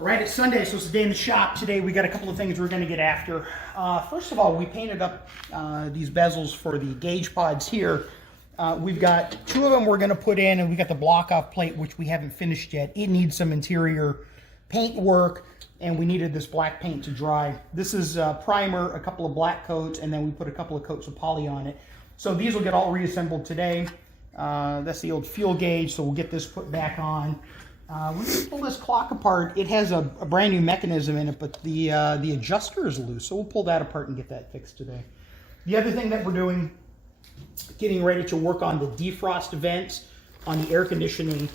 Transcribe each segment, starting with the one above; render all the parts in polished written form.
All right, it's Sunday, so it's the day in the shop. Today we got a couple of things we're going to get after. First of all, we painted up these bezels for the gauge pods here. We've got two of them we're going to put in, and we got the block-off plate, which we haven't finished yet. It needs some interior paint work, and we needed this black paint to dry. This is primer, a couple of black coats, and then we put a couple of coats of poly on it. So these will get all reassembled today. That's the old fuel gauge, so we'll get this put back on. When we pull this clock apart, it has a brand new mechanism in it, but the adjuster is loose, so we'll pull that apart and get that fixed today. The other thing that we're doing, getting ready to work on the defrost vents on the air conditioning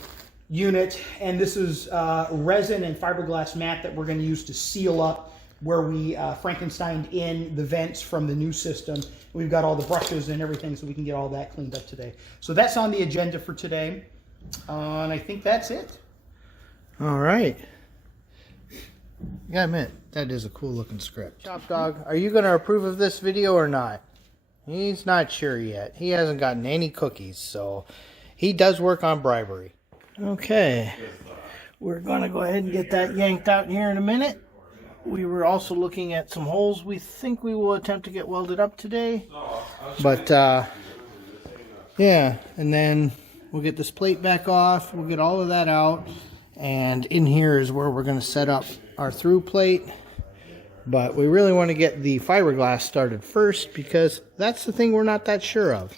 unit, and this is resin and fiberglass mat that we're going to use to seal up where we Frankensteined in the vents from the new system. We've got all the brushes and everything, so we can get all that cleaned up today. So that's on the agenda for today, and I think that's it. All right. Yeah, I admit, that is a cool looking script. ShopDog, are you going to approve of this video or not? He's not sure yet. He hasn't gotten any cookies, so he does work on bribery. Okay. We're going to go ahead and get that yanked out here in a minute. We were also looking at some holes we think we will attempt to get welded up today. But, yeah, and then we'll get this plate back off. We'll get all of that out. And in here is where we're going to set up our through plate. But we really want to get the fiberglass started first because that's the thing we're not that sure of.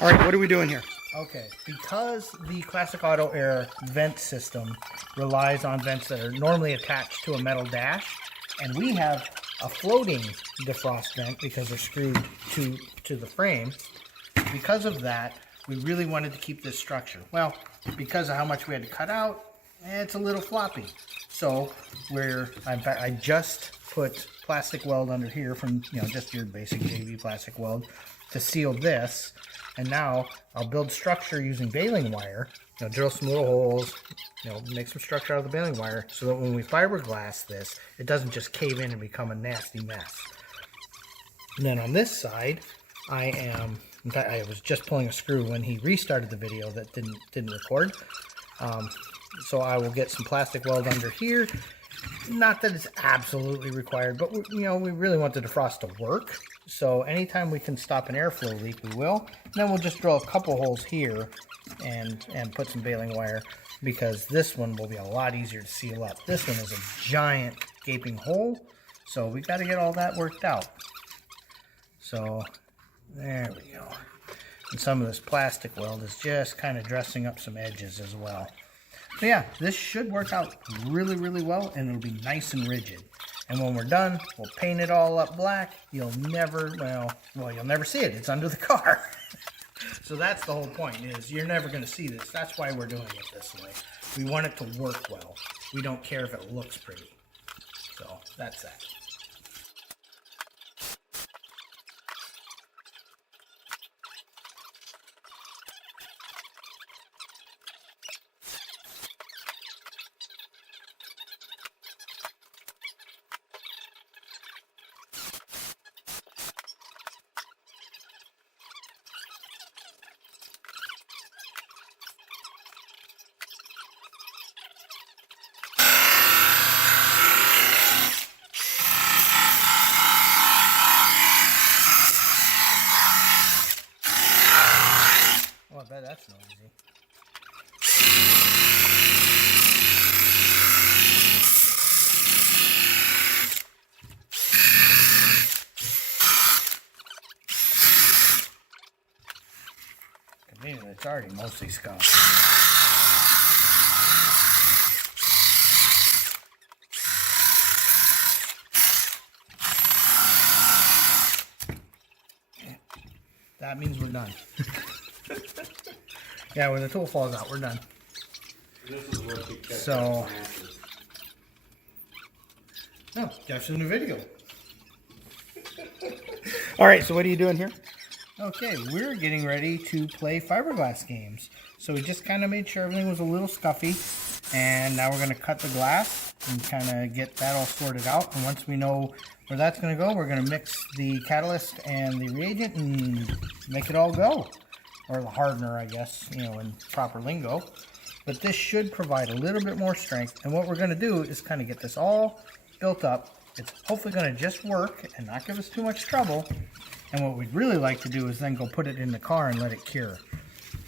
All right, what are we doing here? Okay, because the classic auto air vent system relies on vents that are normally attached to a metal dash, and we have a floating defrost vent because they're screwed to the frame. Because of that, we really wanted to keep this structure. Well, because of how much we had to cut out, it's a little floppy. So I just put plastic weld under here from, just your basic JV plastic weld to seal this. And now I'll build structure using baling wire, drill some little holes, make some structure out of the baling wire so that when we fiberglass this, it doesn't just cave in and become a nasty mess. And then on this side, in fact, I was just pulling a screw when he restarted the video that didn't record. So I will get some plastic weld under here. Not that it's absolutely required, but we really want the defrost to work. So anytime we can stop an airflow leak, we will. And then we'll just drill a couple holes here and put some baling wire because this one will be a lot easier to seal up. This one is a giant gaping hole, so we got to get all that worked out. So there we go. And some of this plastic weld is just kind of dressing up some edges as well. So yeah, this should work out really, really well, and it'll be nice and rigid. And when we're done, we'll paint it all up black. You'll never see it. It's under the car. So that's the whole point, is you're never going to see this. That's why we're doing it this way. We want it to work well. We don't care if it looks pretty. So that's that. Oh, I bet that's not easy. Conveniently, it's already mostly scum. that means we're done. Yeah, when the tool falls out, we're done. This is what you catch. So, no, Jeff's in the video. All right, so what are you doing here? Okay, we're getting ready to play fiberglass games. So we just kind of made sure everything was a little scuffy. And now we're going to cut the glass and kind of get that all sorted out. And once we know where that's going to go, we're going to mix the catalyst and the reagent and make it all go. Or the hardener, I guess, you know, in proper lingo. But this should provide a little bit more strength. And what we're going to do is kind of get this all built up. It's hopefully going to just work and not give us too much trouble. And what we'd really like to do is then go put it in the car and let it cure.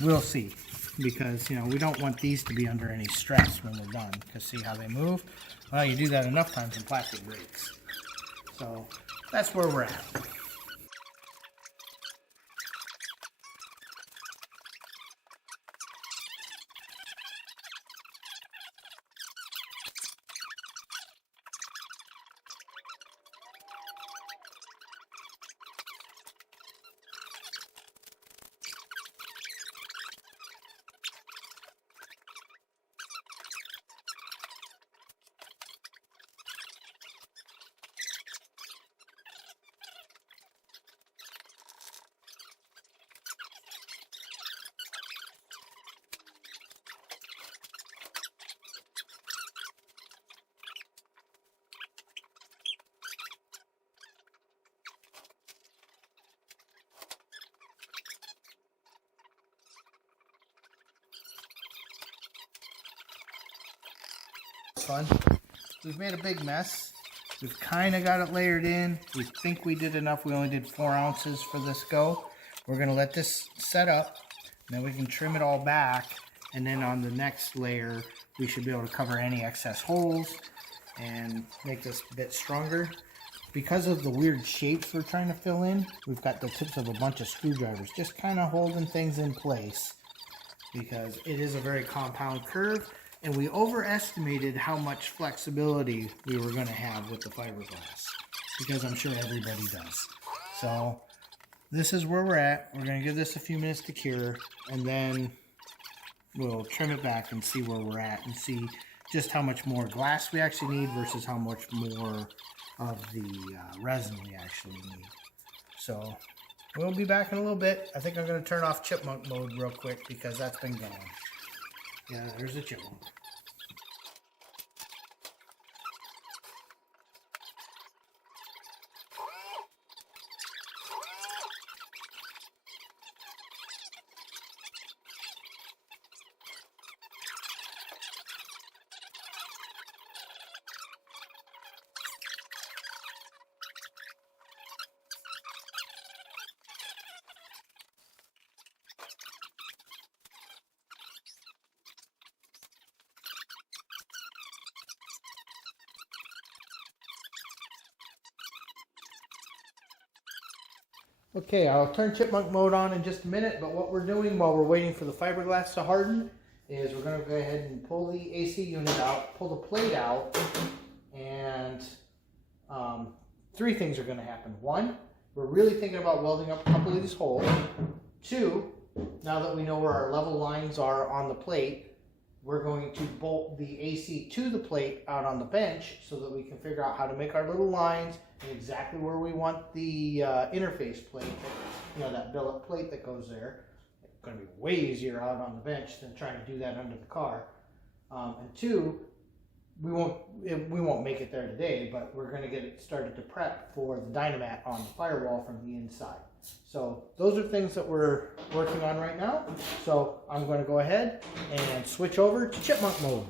We'll see. Because, you know, we don't want these to be under any stress when we're done. Because see how they move? Well, you do that enough times and plastic breaks. So, that's where we're at. Fun. We've made a big mess. We've kind of got it layered in. We think we did enough. We only did 4 ounces for this go. We're going to let this set up. Then we can trim it all back. And then on the next layer, we should be able to cover any excess holes and make this a bit stronger. Because of the weird shapes we're trying to fill in, we've got the tips of a bunch of screwdrivers just kind of holding things in place. Because it is a very compound curve. And we overestimated how much flexibility we were going to have with the fiberglass, because I'm sure everybody does. So this is where we're at. We're going to give this a few minutes to cure, and then we'll trim it back and see where we're at and see just how much more glass we actually need versus how much more of the resin we actually need. So we'll be back in a little bit. I think I'm going to turn off chipmunk mode real quick because that's been going. Yeah, there's a chipmunk. Okay, I'll turn chipmunk mode on in just a minute, but what we're doing while we're waiting for the fiberglass to harden is we're going to go ahead and pull the AC unit out, pull the plate out, and 3 things are going to happen. 1, we're really thinking about welding up a couple of these holes. 2, now that we know where our level lines are on the plate, we're going to bolt the AC to the plate out on the bench so that we can figure out how to make our little lines and exactly where we want the interface plate, you know, that billet plate that goes there. It's going to be way easier out on the bench than trying to do that under the car. And 2, we won't make it there today, but we're going to get it started to prep for the dynamat on the firewall from the inside. So those are things that we're working on right now. So I'm going to go ahead and switch over to chipmunk mode.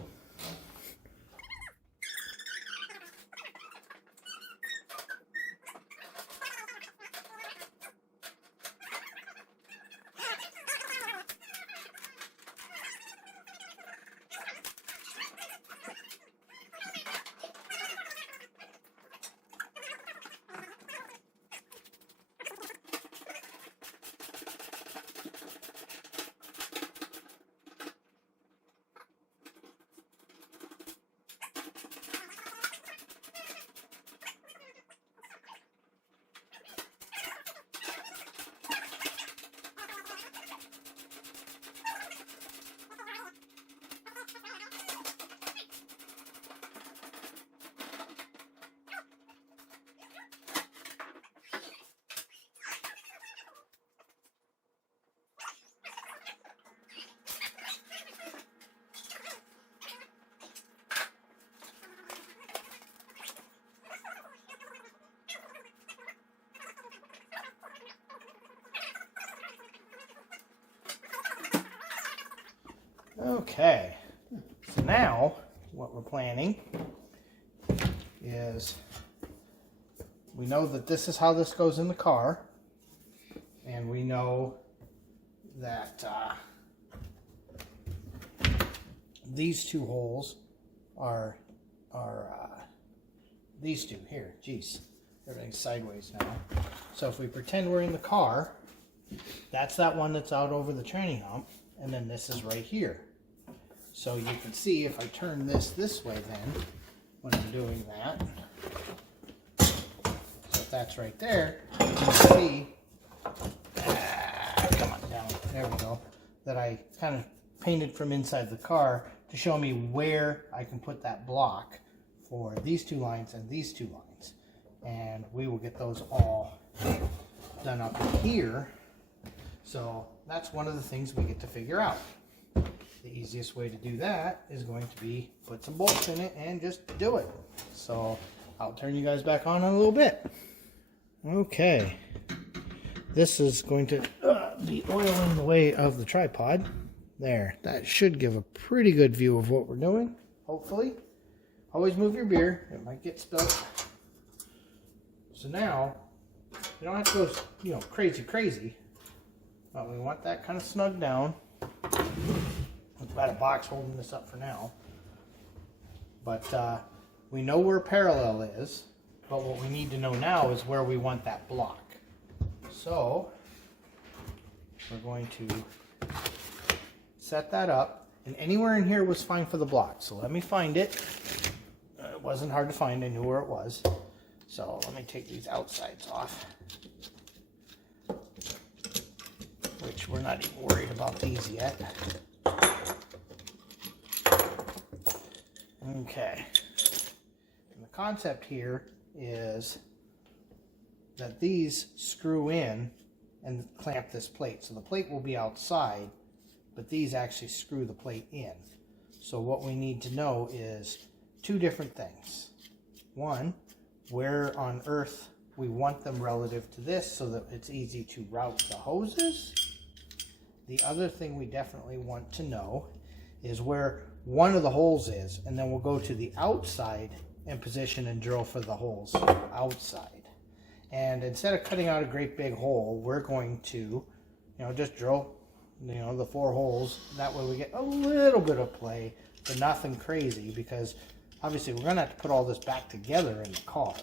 Okay, so now what we're planning is we know that this is how this goes in the car, and we know that these two holes are these two here. Geez, everything's sideways now. So if we pretend we're in the car, that's that one that's out over the tranny hump, and then this is right here. So you can see if I turn this way then, when I'm doing that, so if that's right there, you can see, come on down, there we go, that I kind of painted from inside the car to show me where I can put that block for these two lines and these two lines. And we will get those all done up in here. So that's one of the things we get to figure out. The easiest way to do that is going to be put some bolts in it and just do it. So I'll turn you guys back on in a little bit. Okay, this is going to be oiling the way of the tripod. There, that should give a pretty good view of what we're doing, hopefully. Always move your beer, it might get spilt. So now, you don't have to go, you know, crazy, but we want that kind of snug down. We've got a box holding this up for now. But we know where parallel is, but what we need to know now is where we want that block. So, we're going to set that up, and anywhere in here was fine for the block. So let me find it. It wasn't hard to find, I knew where it was. So let me take these outsides off, which we're not even worried about these yet. Okay, and the concept here is that these screw in and clamp this plate. So the plate will be outside, but these actually screw the plate in. So what we need to know is two different things. One, where on earth we want them relative to this so that it's easy to route the hoses. The other thing we definitely want to know is where one of the holes is, and then we'll go to the outside and position and drill for the holes outside. And instead of cutting out a great big hole, we're going to, you know, just drill, you know, the 4 holes. That way we get a little bit of play, but nothing crazy, because obviously we're gonna have to put all this back together in the car.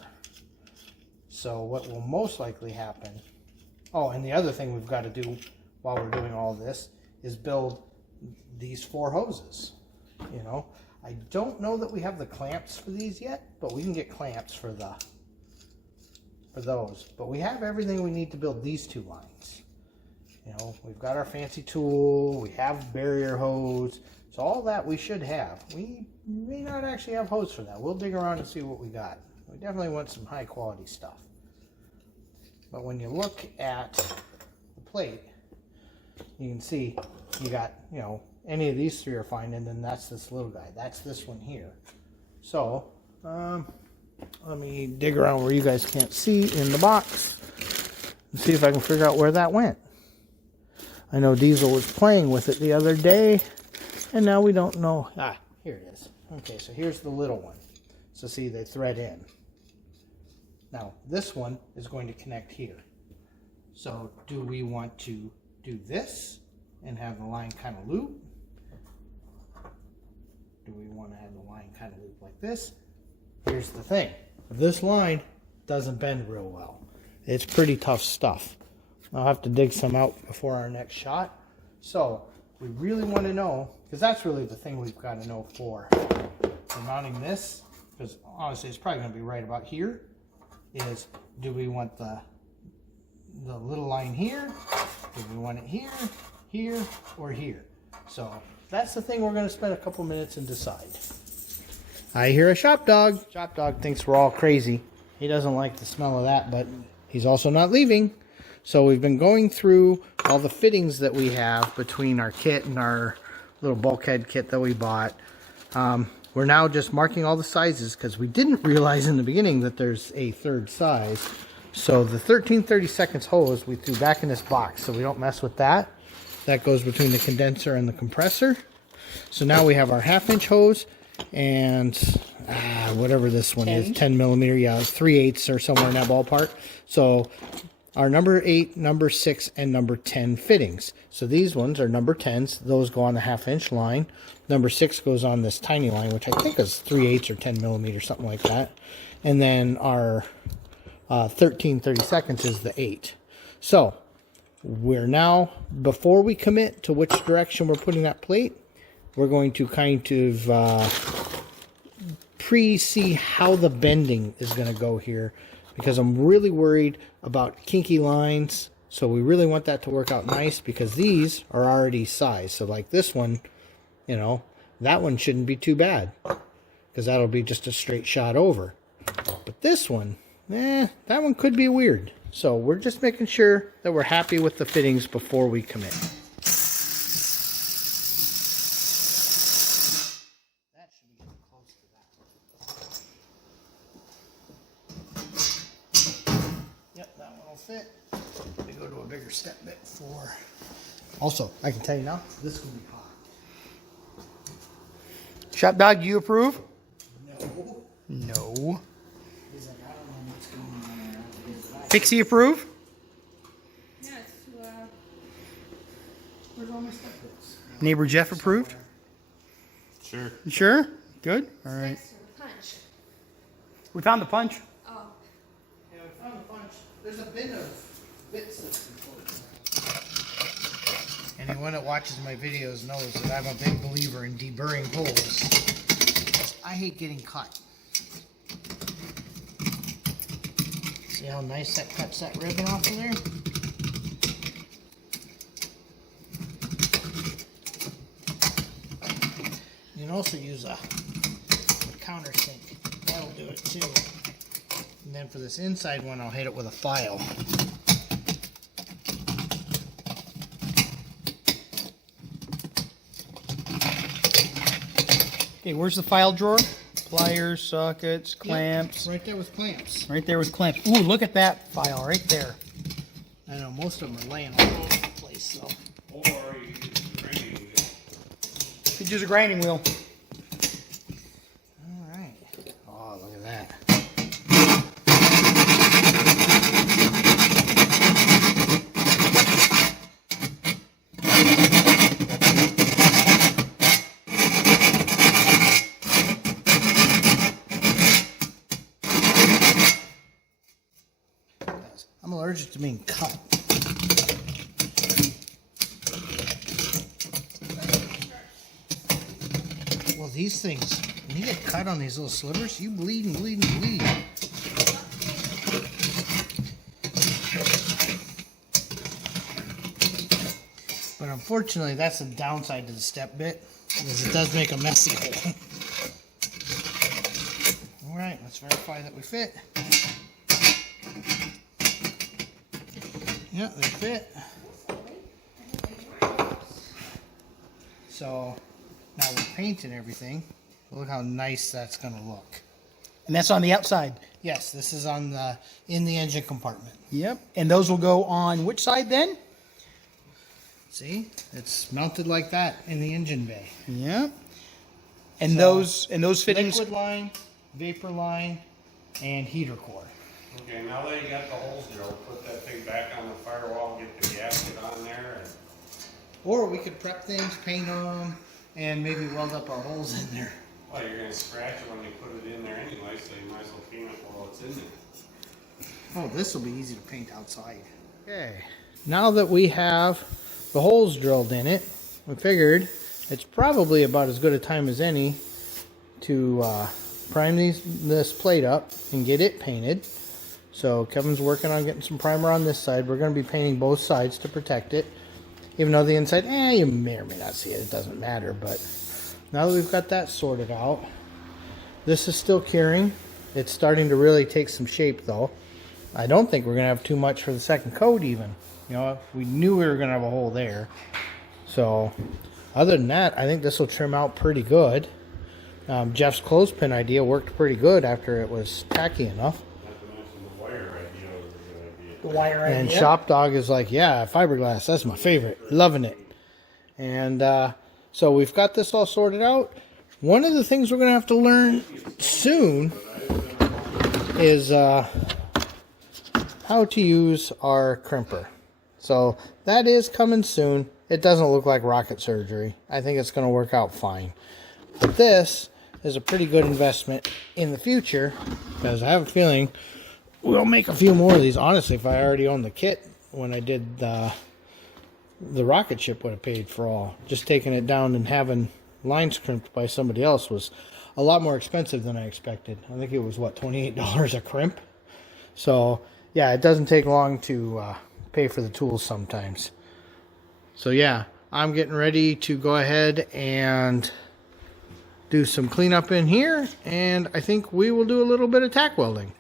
So what will most likely happen, oh, and the other thing we've got to do while we're doing all this is build these 4 hoses. You know, I don't know that we have the clamps for these yet, but we can get clamps for those. But we have everything we need to build these 2 lines. You know, we've got our fancy tool, we have barrier hose, so all that we should have. We may not actually have hose for that. We'll dig around and see what we got. We definitely want some high quality stuff. But when you look at the plate, you can see you got, you know, any of these 3 are fine, and then that's this little guy. That's this one here. So, let me dig around where you guys can't see in the box and see if I can figure out where that went. I know Diesel was playing with it the other day, and now we don't know. Ah, here it is. Okay, so here's the little one. So see, they thread in. Now, this one is going to connect here. So do we want to do this and have the line kind of loop? Do we want to have the line kind of loop like this? Here's the thing. This line doesn't bend real well. It's pretty tough stuff. I'll have to dig some out before our next shot. So we really want to know, because that's really the thing we've got to know for mounting this, because honestly it's probably going to be right about here, is do we want the little line here? Do we want it here, here, or here? So that's the thing we're going to spend a couple minutes and decide. I hear a shop dog. Shop dog thinks we're all crazy. He doesn't like the smell of that, but he's also not leaving. So we've been going through all the fittings that we have between our kit and our little bulkhead kit that we bought. We're now just marking all the sizes because we didn't realize in the beginning that there's a 3rd size. So the 13/32 hose we threw back in this box so we don't mess with that. That goes between the condenser and the compressor. So now we have our 1/2-inch hose and whatever this one is, 10 millimeter, yeah, 3/8 or somewhere in that ballpark. So our number 8, number 6, and number 10 fittings. So these ones are number 10s. Those go on the 1/2-inch line. Number 6 goes on this tiny line, which I think is 3/8 or 10 millimeters, something like that. And then our 13/32 is the 8. So we're now, before we commit to which direction we're putting that plate, we're going to kind of pre-see how the bending is going to go here, because I'm really worried about kinky lines. So we really want that to work out nice, because these are already sized. So like this one, you know, that one shouldn't be too bad, because that'll be just a straight shot over. But this one, that one could be weird. So we're just making sure that we're happy with the fittings before we commit. That should be getting close to that. Yep, that one will fit. We go to a bigger step bit for. Also, I can tell you now, this will be hot. ShopDog, do you approve? No. No. He's like, I don't know what's going on there. Pixie approve? Yeah, it's too loud. Where's all my step bits? Neighbor Jeff approved? Sure. You sure? Good? All right. Next to the punch. We found the punch. Oh. Yeah, we found a bunch. There's a bin of bits that's been floating around. Anyone that watches my videos knows that I'm a big believer in deburring holes. I hate getting cut. See how nice that cuts that ribbon off of there? You can also use a countersink. That'll do it too. And then for this inside one, I'll hit it with a file. Okay, where's the file drawer? Pliers, sockets, clamps. Yep, right there with clamps. Right there with clamps. Ooh, look at that file right there. I know most of them are laying all over the place, though. Or you use the grinding wheel. Could use a grinding wheel. All right. Oh, look at that. I'm allergic to being cut. Well, these things, when you get cut on these little slivers, you bleed and bleed and bleed. But unfortunately, that's the downside to the step bit, because it does make a messy hole. All right, let's verify that we fit. Yeah, they fit. So now with paint and everything, look how nice that's gonna look. And that's on the outside. Yes, this is on the in the engine compartment. Yep. And those will go on which side then? See, it's mounted like that in the engine bay. Yep. And So, those fittings. Liquid line, vapor line, and heater core. Okay, now that you got the holes drilled, put that thing back on the firewall, get the gasket on there, and Or we could prep things, paint them, and maybe weld up our holes in there. well, you're gonna scratch it when you put it in there anyway, so you might as well paint it while it's in there. Oh, this will be easy to paint outside. Okay. Now that we have the holes drilled in it, we figured it's probably about as good a time as any to prime this plate up and get it painted. So Kevin's working on getting some primer on this side. We're going to be painting both sides to protect it. Even though the inside, you may or may not see it. It doesn't matter. But now that we've got that sorted out, this is still curing. It's starting to really take some shape though. I don't think we're going to have too much for the second coat even. You know, we knew we were going to have a hole there. So other than that, I think this will trim out pretty good. Jeff's clothespin idea worked pretty good after it was tacky enough. Not to mention the wire idea was a good idea. The wire And idea. ShopDog is like, yeah, fiberglass, that's my favorite. Loving it. And So we've got this all sorted out. One of the things we're going to have to learn soon is how to use our crimper. So that is coming soon. It doesn't look like rocket surgery. I think it's going to work out fine. But this is a pretty good investment in the future, because I have a feeling we'll make a few more of these. Honestly, if I already owned the kit when I did the rocket ship, would have paid for all. Just taking it down and having lines crimped by somebody else was a lot more expensive than I expected. I think it was, what, $28 a crimp? So, yeah, it doesn't take long to pay for the tools sometimes. So, yeah, I'm getting ready to go ahead and do some cleanup in here, and I think we will do a little bit of tack welding.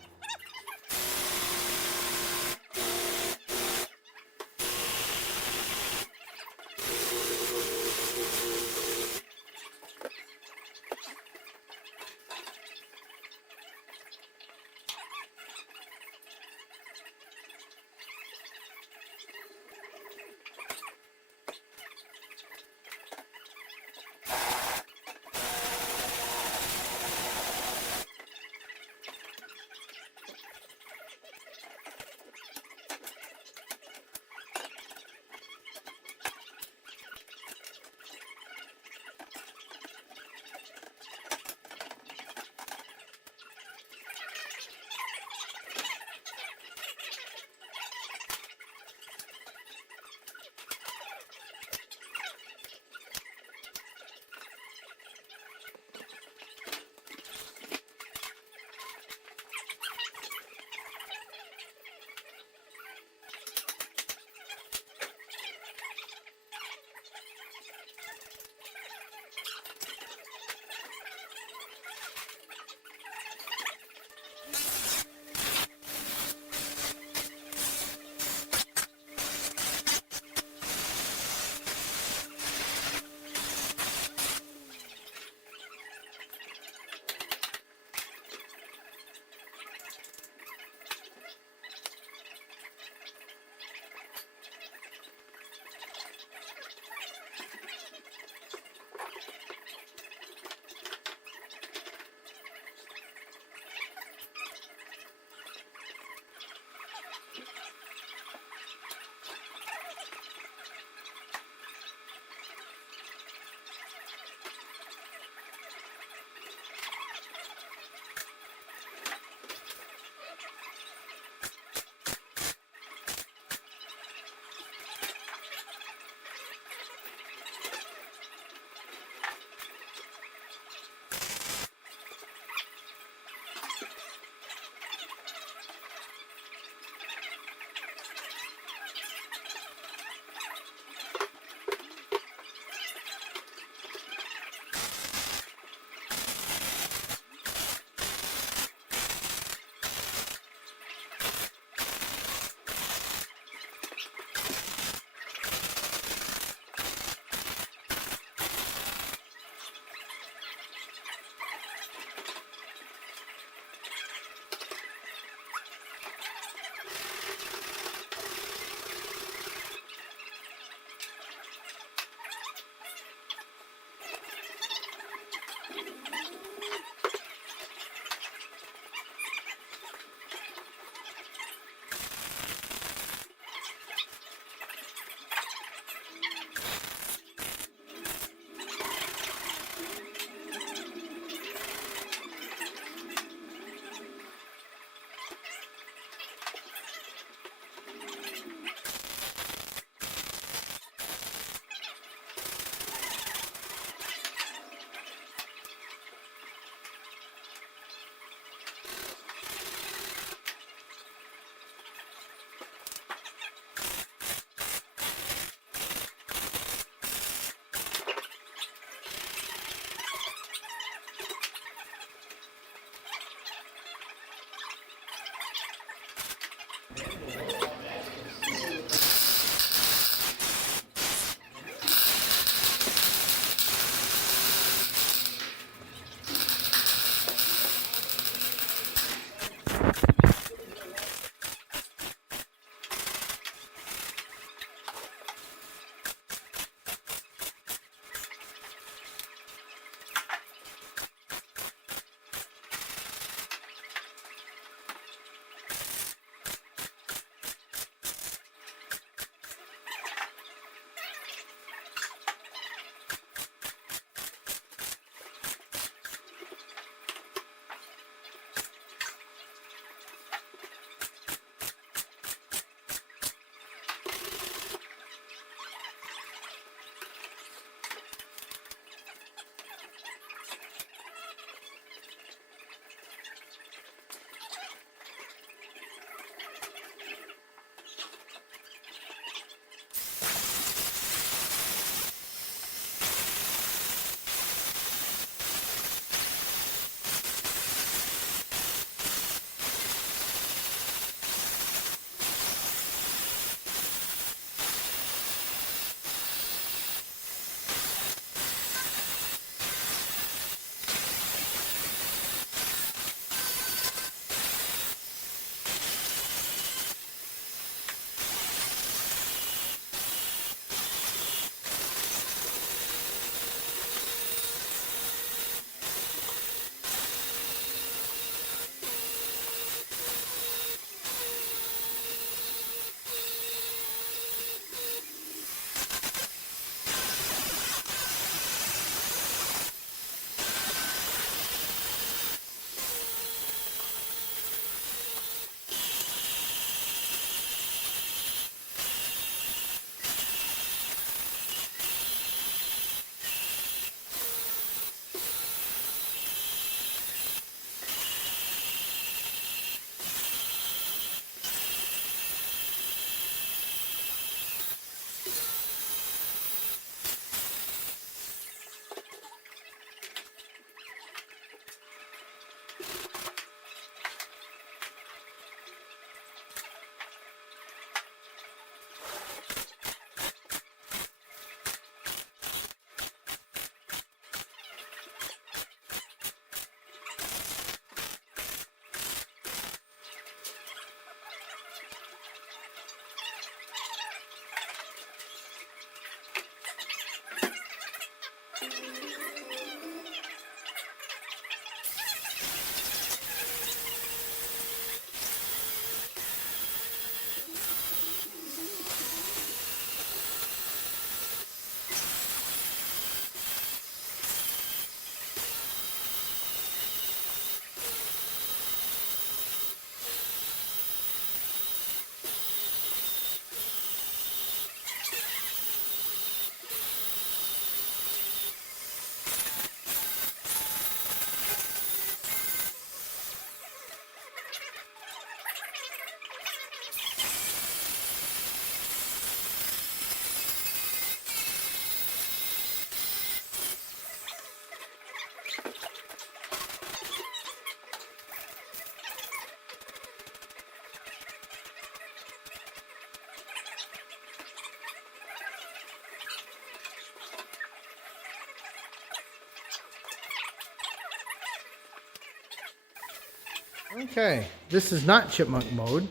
Okay, this is not chipmunk mode.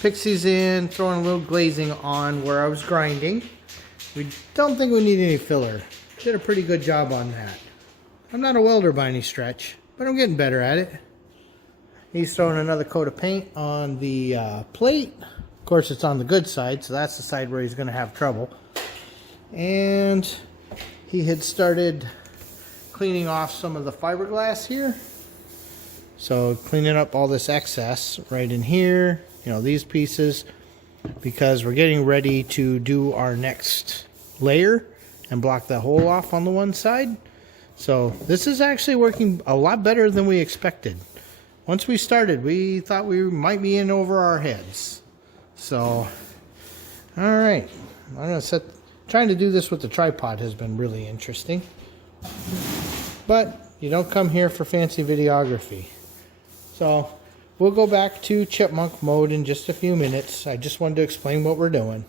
Pixie's in, throwing a little glazing on where I was grinding. We don't think we need any filler. Did a pretty good job on that. I'm not a welder by any stretch, but I'm getting better at it. He's throwing another coat of paint on the plate. Of course, it's on the good side, so that's the side where he's going to have trouble. And he had started cleaning off some of the fiberglass here. So cleaning up all this excess right in here, you know, these pieces, because we're getting ready to do our next layer and block that hole off on the one side. So this is actually working a lot better than we expected. Once we started, we thought we might be in over our heads. So, all right, I'm gonna trying to do this with the tripod has been really interesting. But you don't come here for fancy videography. So we'll go back to chipmunk mode in just a few minutes. I just wanted to explain what we're doing.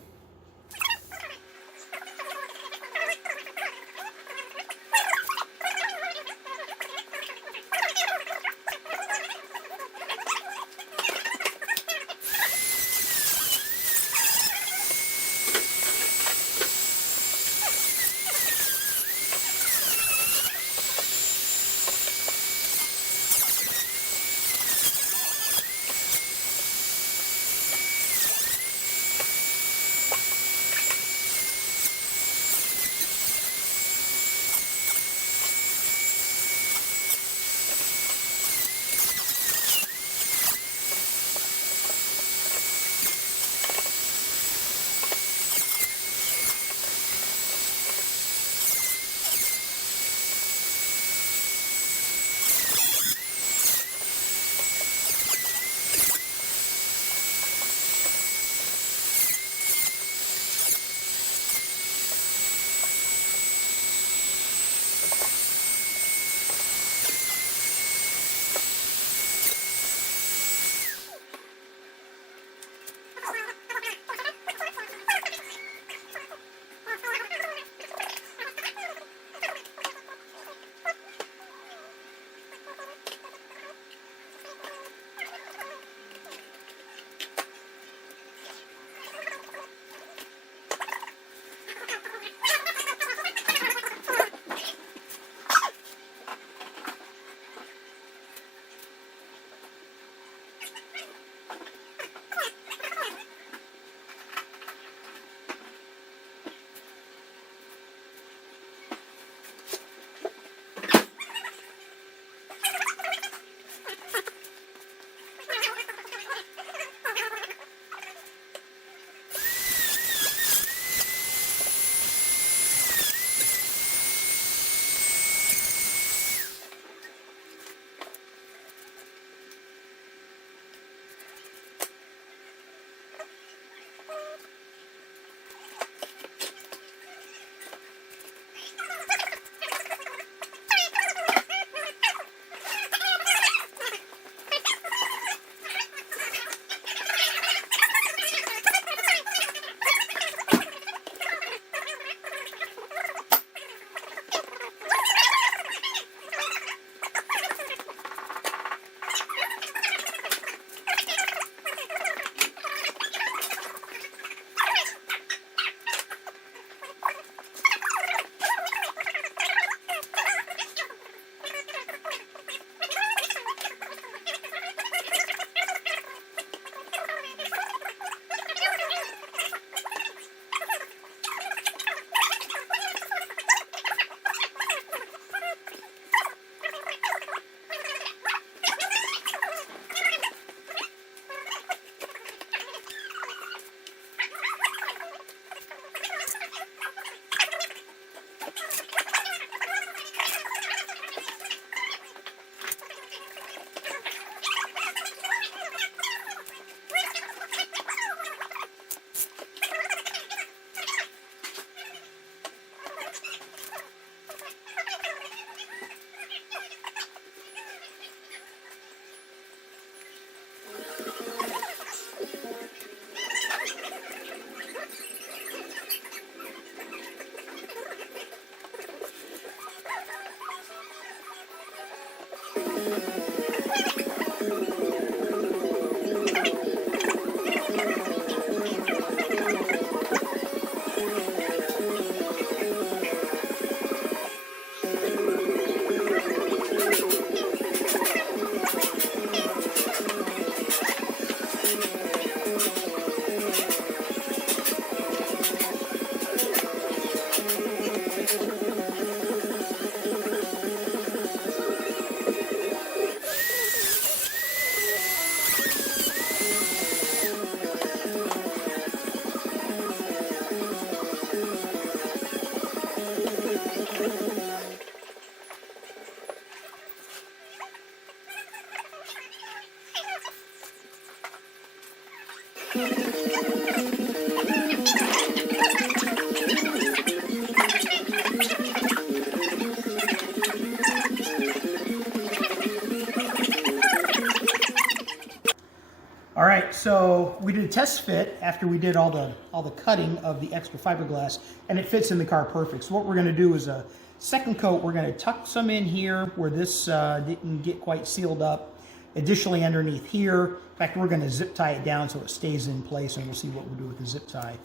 So we did a test fit after we did all the cutting of the extra fiberglass, and it fits in the car perfect. So what we're going to do is a second coat. We're going to tuck some in here where this didn't get quite sealed up. Additionally, underneath here, in fact, we're going to zip tie it down so it stays in place, and we'll see what we'll do with the zip tie.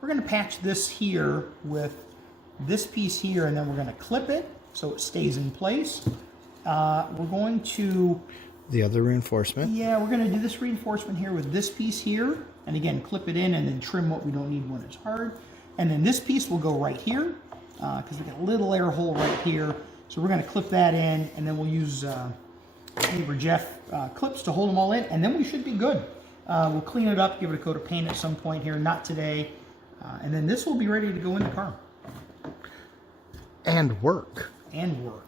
We're going to patch this here with this piece here, and then we're going to clip it so it stays in place. We're going to... The other reinforcement. Yeah, we're going to do this reinforcement here with this piece here. And again, clip it in and then trim what we don't need when it's hard. And then this piece will go right here because we got a little air hole right here. So we're going to clip that in, and then we'll use neighbor Jeff clips to hold them all in, and then we should be good. We'll clean it up, give it a coat of paint at some point here, not today. And then this will be ready to go in the car. And work. And work.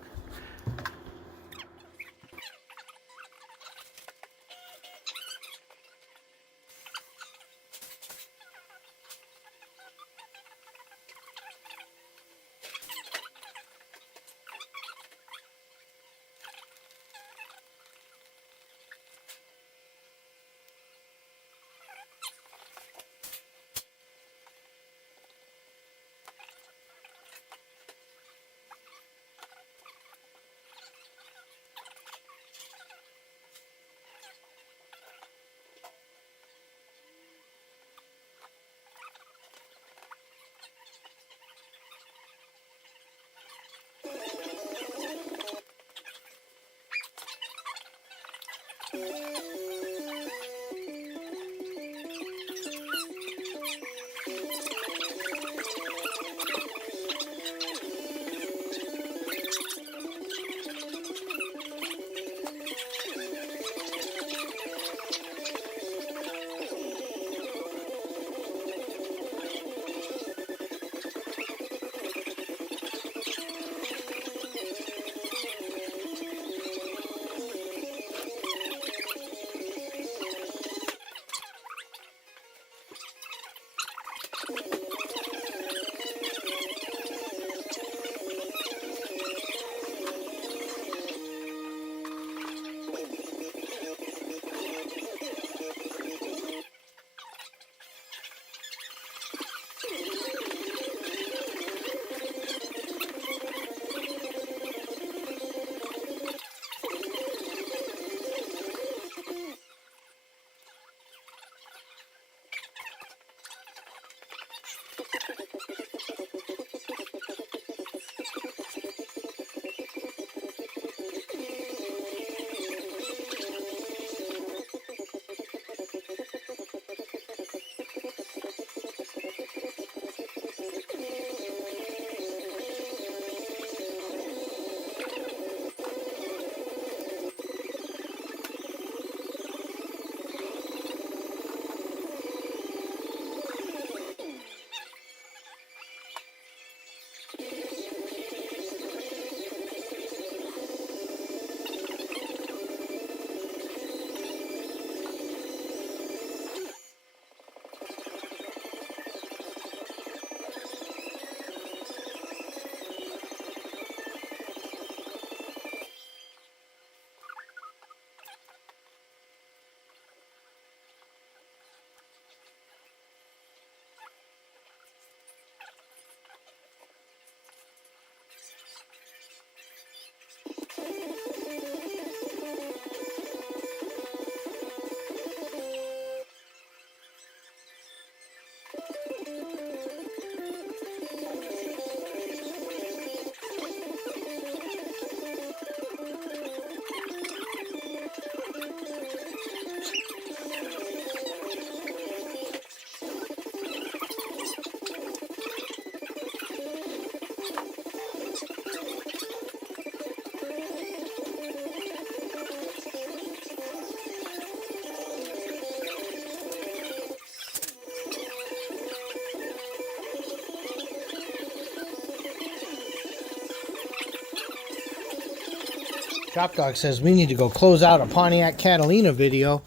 ShopDog says we need to go close out a Pontiac Catalina video,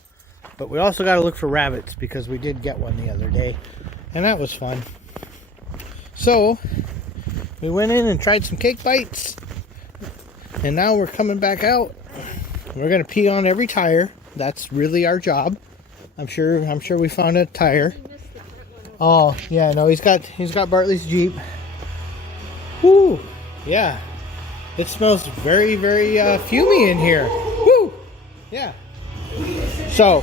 but we also got to look for rabbits because we did get one the other day, and that was fun. So we went in and tried some cake bites, and now we're coming back out. We're going to pee on every tire. That's really our job. I'm sure we found a tire. Oh yeah, no, he's got Bartley's Jeep. Woo! Yeah, it smells very fumey in here. Woo! Yeah. So,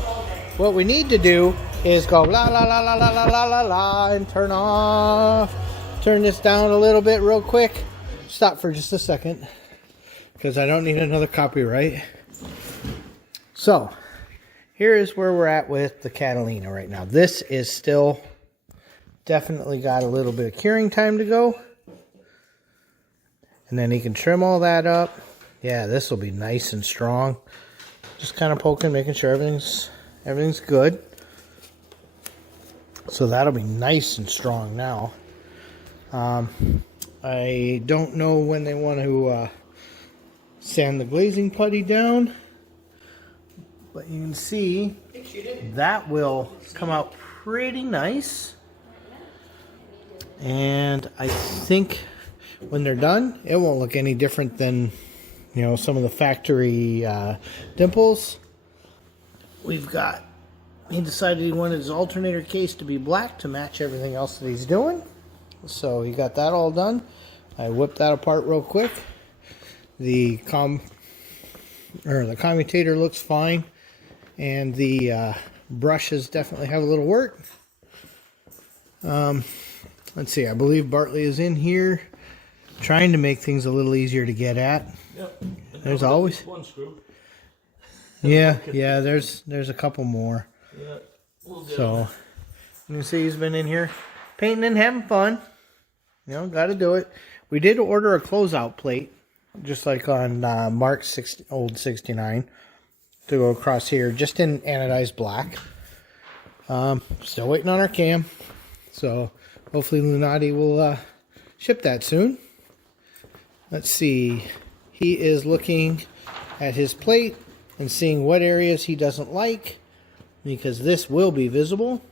what we need to do is go la la la la la la la la la and turn this down a little bit real quick. Stop for just a second because I don't need another copyright. So, here is where we're at with the Catalina right now. This is still definitely got a little bit of curing time to go. And then he can trim all that up. Yeah, this will be nice and strong. Just kind of poking, making sure everything's good. So that'll be nice and strong now. I don't know when they want to sand the glazing putty down, but you can see that will come out pretty nice. And I think when they're done, it won't look any different than, you know, some of the factory dimples. He decided he wanted his alternator case to be black to match everything else that he's doing. So he got that all done. I whipped that apart real quick. The commutator looks fine, and the brushes definitely have a little work. Let's see, I believe Bartley is in here trying to make things a little easier to get at. Yep. There's always one screw. yeah, there's a couple more. Yeah. So you can see he's been in here painting and having fun. You know, got to do it. We did order a closeout plate, just like on Mark's old 69, to go across here, just in anodized black. Still waiting on our cam, so hopefully Lunati will ship that soon. Let's see. He is looking at his plate and seeing what areas he doesn't like, because this will be visible.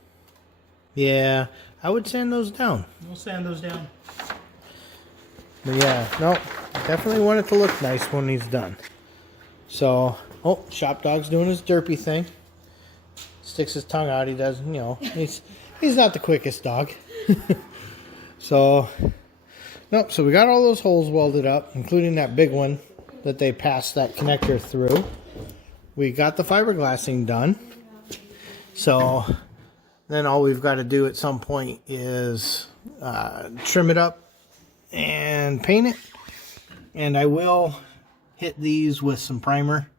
Yeah, I would sand those down. We'll sand those down. But yeah, no, definitely want it to look nice when he's done. So, oh, ShopDog's doing his derpy thing. Sticks his tongue out. He does, you know, he's not the quickest dog. So, nope, so we got all those holes welded up, including that big one that they passed that connector through. We got the fiberglassing done. So, then all we've got to do at some point is trim it up and paint it. And I will hit these with some primer,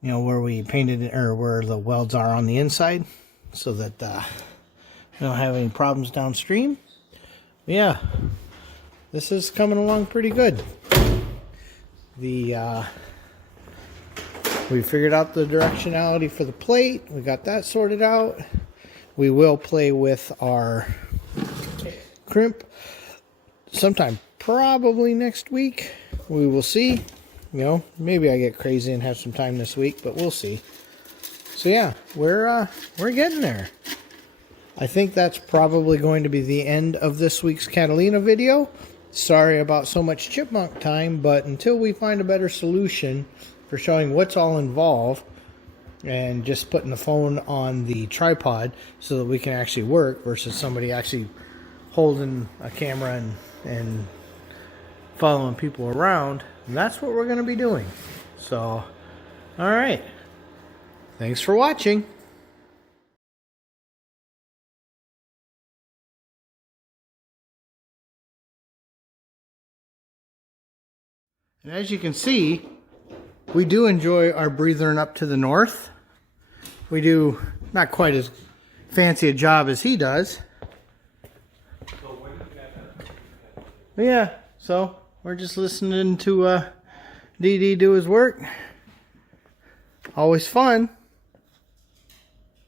you know, where we painted it, or where the welds are on the inside, so that we don't have any problems downstream. But yeah, this is coming along pretty good. We figured out the directionality for the plate. We got that sorted out. We will play with our crimp sometime probably next week. We will see. You know, maybe I get crazy and have some time this week, but we'll see. So yeah, we're getting there. I think that's probably going to be the end of this week's Catalina video. Sorry about so much chipmunk time, but until we find a better solution for showing what's all involved and just putting the phone on the tripod so that we can actually work versus somebody actually holding a camera and following people around, that's what we're going to be doing. So, alright. Thanks for watching. And as you can see, we do enjoy our breathing up to the north. We do not quite as fancy a job as he does. But yeah, so we're just listening to DD do his work. Always fun.